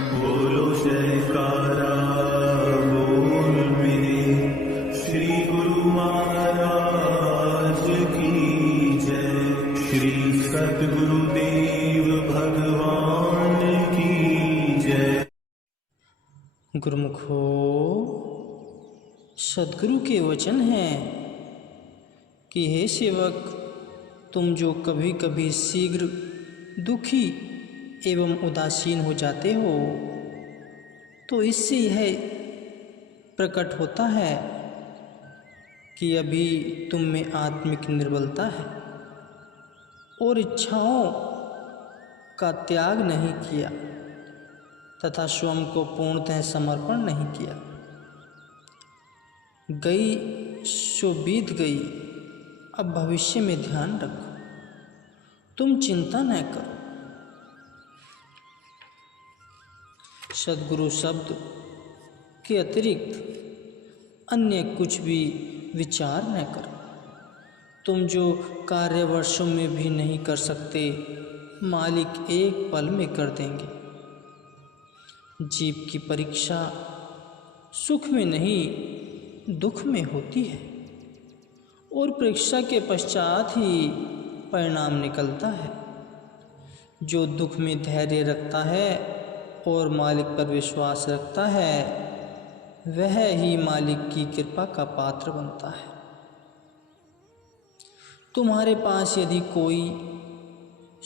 बोलो जयकारा बोल मेरे श्री गुरु महाराज की जय। श्री सद्गुरुदेव भगवान की जय। गुरुमुखो, सद्गुरु के वचन हैं कि हे सेवक, तुम जो कभी कभी शीघ्र दुखी एवं उदासीन हो जाते हो, तो इससे यह प्रकट होता है कि अभी तुम में आत्मिक निर्बलता है और इच्छाओं का त्याग नहीं किया तथा स्वयं को पूर्णतः समर्पण नहीं किया। गई सो बीत गई, अब भविष्य में ध्यान रखो, तुम चिंता न करो। सद्गुरु शब्द के अतिरिक्त अन्य कुछ भी विचार न करो। तुम जो कार्य वर्षों में भी नहीं कर सकते, मालिक एक पल में कर देंगे। जीव की परीक्षा सुख में नहीं दुख में होती है और परीक्षा के पश्चात ही परिणाम निकलता है। जो दुख में धैर्य रखता है और मालिक पर विश्वास रखता है, वह ही मालिक की कृपा का पात्र बनता है। तुम्हारे पास यदि कोई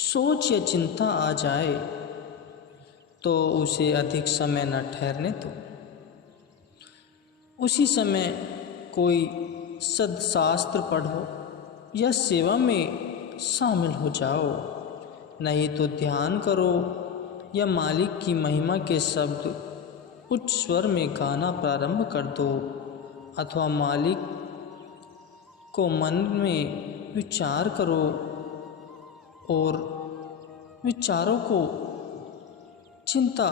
सोच या चिंता आ जाए तो उसे अधिक समय न ठहरने दो। उसी समय कोई सद्शास्त्र पढ़ो या सेवा में शामिल हो जाओ, नहीं तो ध्यान करो या मालिक की महिमा के शब्द उच्च स्वर में गाना प्रारंभ कर दो, अथवा मालिक को मन में विचार करो और विचारों को, चिंता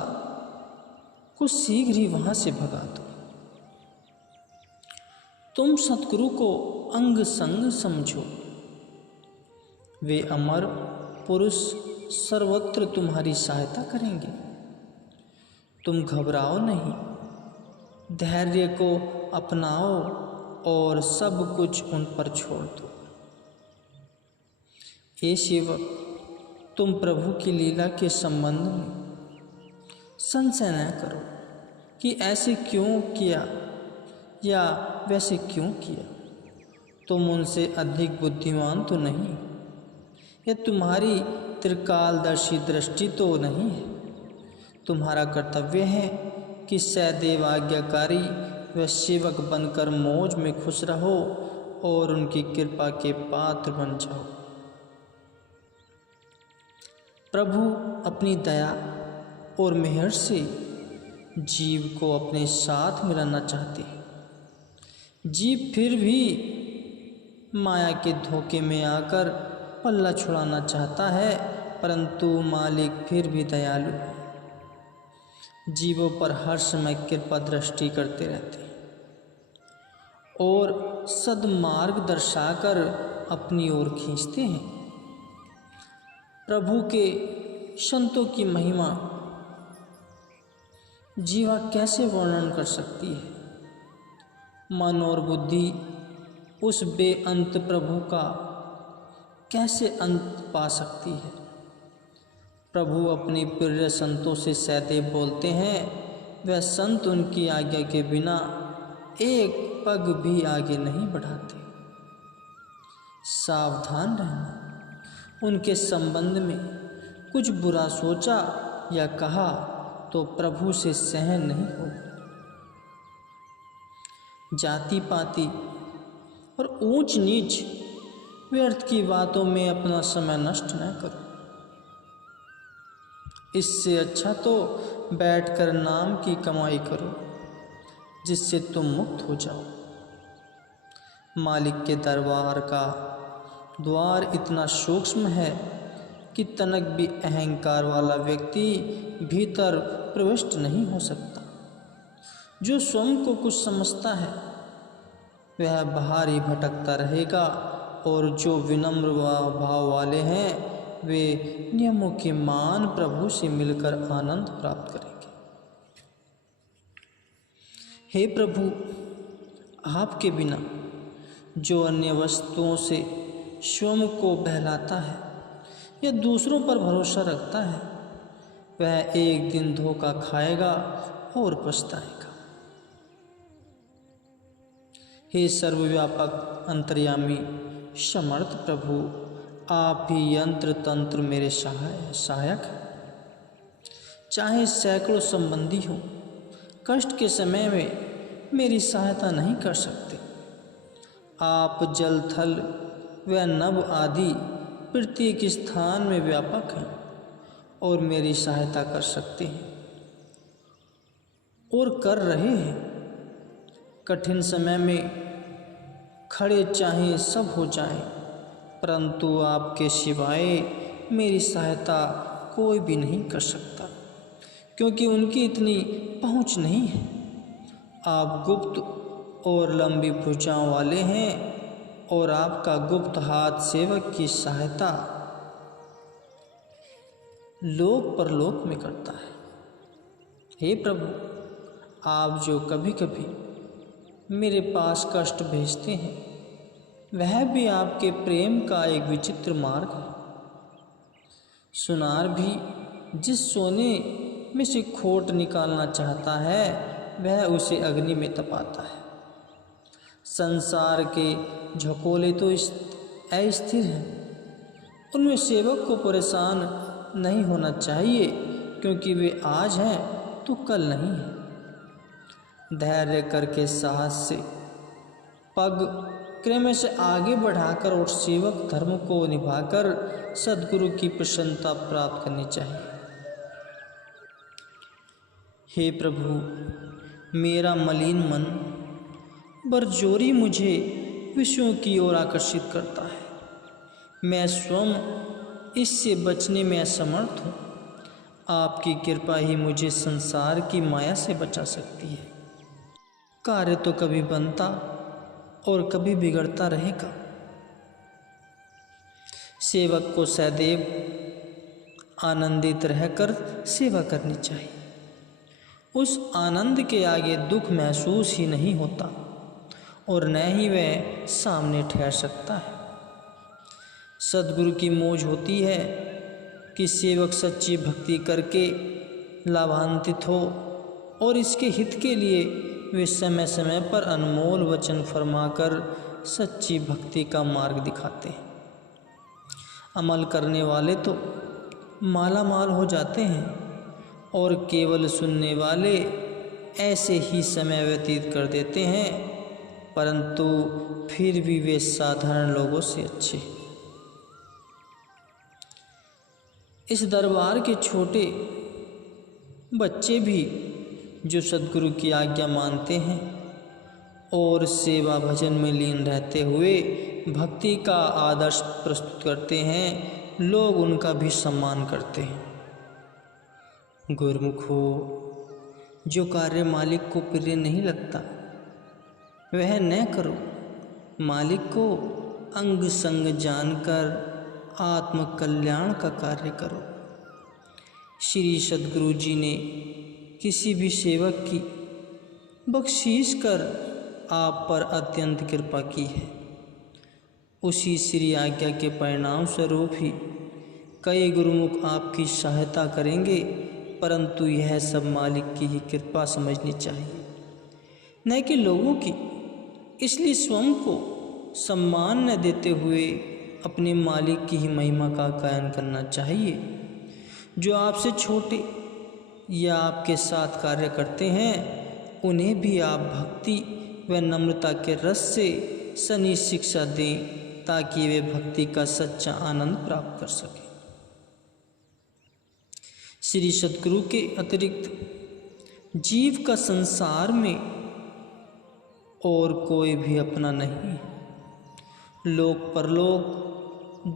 को शीघ्र ही वहाँ से भगा दो। तुम सद्गुरु को अंग संग समझो, वे अमर पुरुष सर्वत्र तुम्हारी सहायता करेंगे। तुम घबराओ नहीं, धैर्य को अपनाओ और सब कुछ उन पर छोड़ दो। हे सेवक, तुम प्रभु की लीला के संबंध में संशय न करो कि ऐसे क्यों किया या वैसे क्यों किया। तुम उनसे अधिक बुद्धिमान तो नहीं, यह तुम्हारी त्रिकालदर्शी दृष्टि तो नहीं है। तुम्हारा कर्तव्य है कि सदैव आज्ञाकारी व सेवक बनकर मौज में खुश रहो और उनकी कृपा के पात्र बन जाओ। प्रभु अपनी दया और मेहर से जीव को अपने साथ मिलाना चाहते हैं। जीव फिर भी माया के धोखे में आकर पल्ला छुड़ाना चाहता है, परंतु मालिक फिर भी दयालु है। जीवों पर हर समय कृपा दृष्टि करते रहते हैं और सद्मार्ग दर्शाकर अपनी ओर खींचते हैं। प्रभु के संतों की महिमा जीवा कैसे वर्णन कर सकती है। मन और बुद्धि उस बेअंत प्रभु का कैसे अंत पा सकती है। प्रभु अपने प्रिय संतों से सदैव बोलते हैं, वह संत उनकी आज्ञा के बिना एक पग भी आगे नहीं बढ़ाते। सावधान रहना, उनके संबंध में कुछ बुरा सोचा या कहा तो प्रभु से सहन नहीं होगा। जाति पाति और ऊंच नीच व्यर्थ की बातों में अपना समय नष्ट न करो। इससे अच्छा तो बैठकर नाम की कमाई करो, जिससे तुम मुक्त हो जाओ। मालिक के दरबार का द्वार इतना सूक्ष्म है कि तनक भी अहंकार वाला व्यक्ति भीतर प्रविष्ट नहीं हो सकता। जो स्वयं को कुछ समझता है वह बाहर ही भटकता रहेगा और जो विनम्र भाव वाले हैं वे नियमों के मान प्रभु से मिलकर आनंद प्राप्त करेंगे। हे प्रभु, आपके बिना जो अन्य वस्तुओं से स्वयं को बहलाता है या दूसरों पर भरोसा रखता है, वह एक दिन धोखा खाएगा और पछताएगा। हे सर्वव्यापक अंतर्यामी समर्थ प्रभु, आप ही यंत्र तंत्र मेरे सहायक हैं। चाहे सैकड़ों संबंधी हों, कष्ट के समय में मेरी सहायता नहीं कर सकते। आप जल थल व नभ आदि प्रत्येक स्थान में व्यापक हैं और मेरी सहायता कर सकते हैं और कर रहे हैं। कठिन समय में खड़े चाहे सब हो जाएं, परंतु आपके सिवाय मेरी सहायता कोई भी नहीं कर सकता, क्योंकि उनकी इतनी पहुंच नहीं है। आप गुप्त और लंबी भुजाओं वाले हैं और आपका गुप्त हाथ सेवक की सहायता लोक परलोक में करता है। हे प्रभु, आप जो कभी कभी मेरे पास कष्ट भेजते हैं, वह भी आपके प्रेम का एक विचित्र मार्ग है। सुनार भी जिस सोने में से खोट निकालना चाहता है, वह उसे अग्नि में तपाता है। संसार के झकोले तो अस्थिर हैं, उनमें सेवक को परेशान नहीं होना चाहिए, क्योंकि वे आज हैं तो कल नहीं है। धैर्य करके साहस से पग क्रम से आगे बढ़ाकर और सेवक धर्म को निभाकर सद्गुरु की प्रसन्नता प्राप्त करनी चाहिए। हे प्रभु, मेरा मलिन मन बरजोरी मुझे विषयों की ओर आकर्षित करता है। मैं स्वयं इससे बचने में असमर्थ हूँ। आपकी कृपा ही मुझे संसार की माया से बचा सकती है। कार्य तो कभी बनता और कभी बिगड़ता रहेगा। सेवक को सदैव आनंदित रहकर सेवा करनी चाहिए। उस आनंद के आगे दुख महसूस ही नहीं होता और न ही वह सामने ठहर सकता है। सद्गुरु की मौज होती है कि सेवक सच्ची भक्ति करके लाभान्वित हो और इसके हित के लिए वे समय समय पर अनमोल वचन फरमाकर सच्ची भक्ति का मार्ग दिखाते हैं। अमल करने वाले तो माला माल हो जाते हैं और केवल सुनने वाले ऐसे ही समय व्यतीत कर देते हैं, परंतु फिर भी वे साधारण लोगों से अच्छे। इस दरबार के छोटे बच्चे भी जो सद्गुरु की आज्ञा मानते हैं और सेवा भजन में लीन रहते हुए भक्ति का आदर्श प्रस्तुत करते हैं, लोग उनका भी सम्मान करते हैं। गुरुमुखो, जो कार्य मालिक को प्रिय नहीं लगता वह न करो। मालिक को अंग संग जानकर आत्म कल्याण का कार्य करो। श्री सद्गुरु जी ने किसी भी सेवक की बख्शीश कर आप पर अत्यंत कृपा की है। उसी श्री आज्ञा के परिणाम स्वरूप ही कई गुरुमुख आपकी सहायता करेंगे, परंतु यह सब मालिक की ही कृपा समझनी चाहिए, न कि लोगों की। इसलिए स्वयं को सम्मान न देते हुए अपने मालिक की ही महिमा का गायन करना चाहिए। जो आपसे छोटे या आपके साथ कार्य करते हैं, उन्हें भी आप भक्ति व नम्रता के रस से सनी शिक्षा दें, ताकि वे भक्ति का सच्चा आनंद प्राप्त कर सकें। श्री सद्गुरु के अतिरिक्त जीव का संसार में और कोई भी अपना नहीं है। लोक परलोक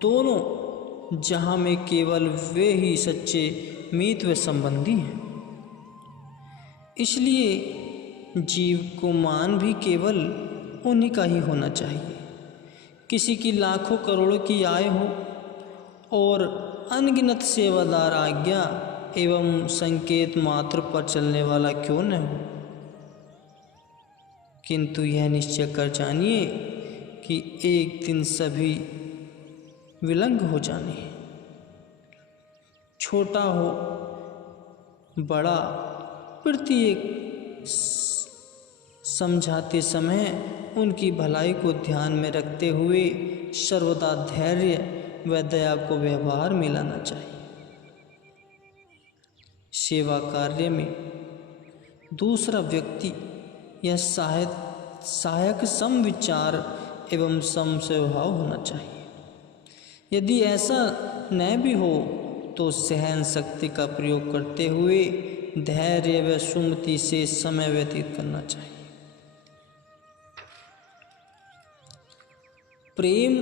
दोनों जहाँ में केवल वे ही सच्चे मीत व संबंधी हैं। इसलिए जीव को मान भी केवल उन्हीं का ही होना चाहिए। किसी की लाखों करोड़ों की आय हो और अनगिनत सेवादार आज्ञा एवं संकेत मात्र पर चलने वाला क्यों न हो, किंतु यह निश्चय कर जानिए कि एक दिन सभी विलंग हो जाने हैं। छोटा हो बड़ा, प्रत्येक समझाते समय उनकी भलाई को ध्यान में रखते हुए सर्वदा धैर्य व दया को व्यवहार में लाना चाहिए। सेवा कार्य में दूसरा व्यक्ति या सहायक समविचार एवं समस्वभाव होना चाहिए। यदि ऐसा न भी हो तो सहन शक्ति का प्रयोग करते हुए धैर्य व सुमति से समय व्यतीत करना चाहिए। प्रेम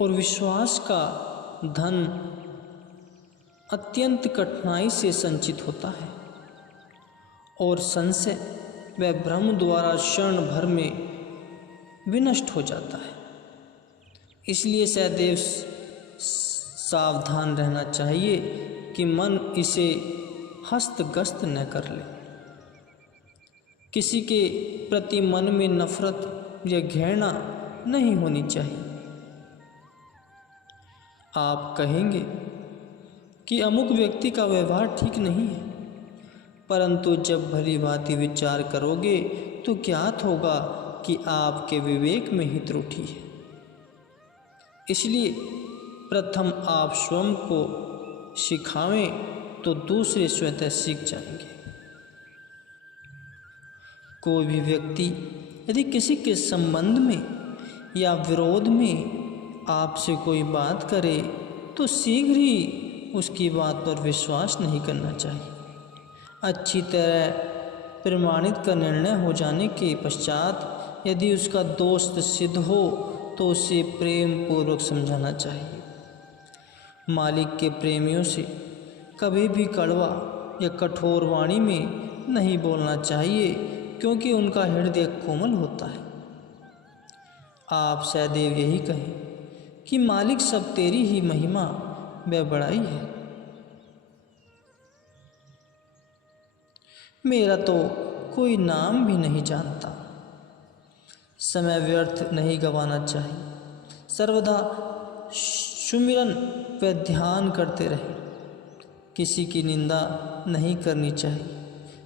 और विश्वास का धन अत्यंत कठिनाई से संचित होता है और संशय व भ्रम द्वारा क्षण भर में विनष्ट हो जाता है। इसलिए सदैव सावधान रहना चाहिए कि मन इसे हस्तगस्त न कर ले। किसी के प्रति मन में नफरत या घृणा नहीं होनी चाहिए। आप कहेंगे कि अमुक व्यक्ति का व्यवहार ठीक नहीं है, परंतु जब भली भांति विचार करोगे तो ज्ञात होगा कि आपके विवेक में ही त्रुटि है। इसलिए प्रथम आप स्वयं को सिखावें तो दूसरे स्वतः सीख जाएंगे। कोई भी व्यक्ति यदि किसी के संबंध में या विरोध में आपसे कोई बात करे तो शीघ्र ही उसकी बात पर विश्वास नहीं करना चाहिए। अच्छी तरह प्रमाणित का निर्णय हो जाने के पश्चात यदि उसका दोस्त सिद्ध हो तो उसे प्रेम पूर्वक समझाना चाहिए। मालिक के प्रेमियों से कभी भी कड़वा या कठोर वाणी में नहीं बोलना चाहिए, क्योंकि उनका हृदय कोमल होता है। आप सदैव यही कहें कि मालिक सब तेरी ही महिमा व बड़ाई है। मेरा तो कोई नाम भी नहीं जानता। समय व्यर्थ नहीं गंवाना चाहिए। सर्वदा सुमिरन व ध्यान करते रहे। किसी की निंदा नहीं करनी चाहिए।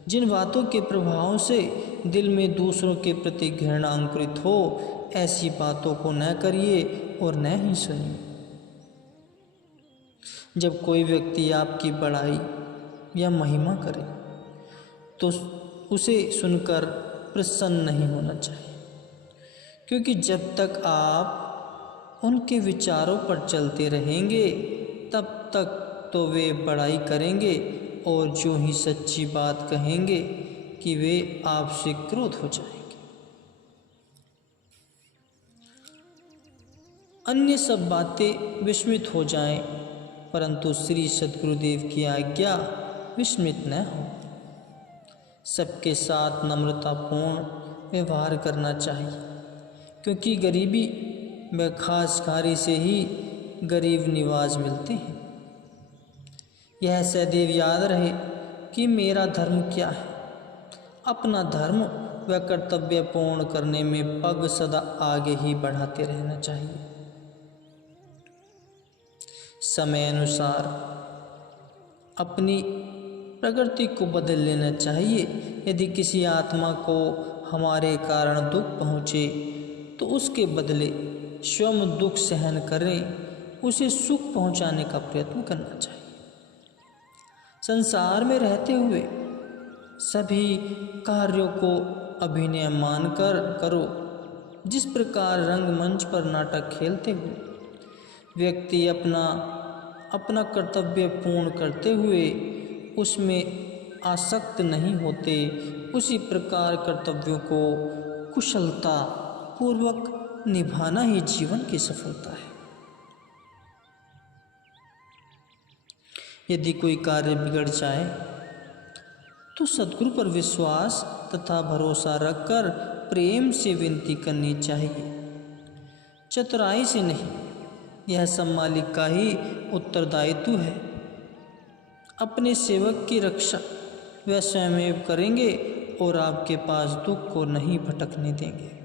जिन बातों के प्रभाव से दिल में दूसरों के प्रति घृणा अंकुरित हो, ऐसी बातों को न करिए और न ही सुनिए। जब कोई व्यक्ति आपकी बड़ाई या महिमा करे तो उसे सुनकर प्रसन्न नहीं होना चाहिए, क्योंकि जब तक आप उनके विचारों पर चलते रहेंगे तब तक तो वे बड़ाई करेंगे और जो ही सच्ची बात कहेंगे कि वे आपसे क्रोध हो जाएंगे। अन्य सब बातें विस्मित हो जाएं, परंतु श्री सद्गुरुदेव की आज्ञा विस्मित न हो। सबके साथ नम्रतापूर्ण व्यवहार करना चाहिए, क्योंकि गरीबी व खासखारी से ही गरीब निवाज मिलते हैं। यह सदैव याद रहे कि मेरा धर्म क्या है। अपना धर्म व कर्तव्य पूर्ण करने में पग सदा आगे ही बढ़ाते रहना चाहिए। समय अनुसार अपनी प्रकृति को बदल लेना चाहिए। यदि किसी आत्मा को हमारे कारण दुख पहुँचे तो उसके बदले स्वयं दुख सहन करें, उसे सुख पहुँचाने का प्रयत्न करना चाहिए। संसार में रहते हुए सभी कार्यों को अभिनय मानकर करो। जिस प्रकार रंगमंच पर नाटक खेलते हुए व्यक्ति अपना कर्तव्य पूर्ण करते हुए उसमें आसक्त नहीं होते, उसी प्रकार कर्तव्यों को कुशलता पूर्वक निभाना ही जीवन की सफलता है। यदि कोई कार्य बिगड़ जाए तो सद्गुरु पर विश्वास तथा भरोसा रखकर प्रेम से विनती करनी चाहिए, चतुराई से नहीं। यह सब मालिक का ही उत्तरदायित्व है। अपने सेवक की रक्षा वह स्वयं करेंगे और आपके पास दुख को नहीं भटकने देंगे।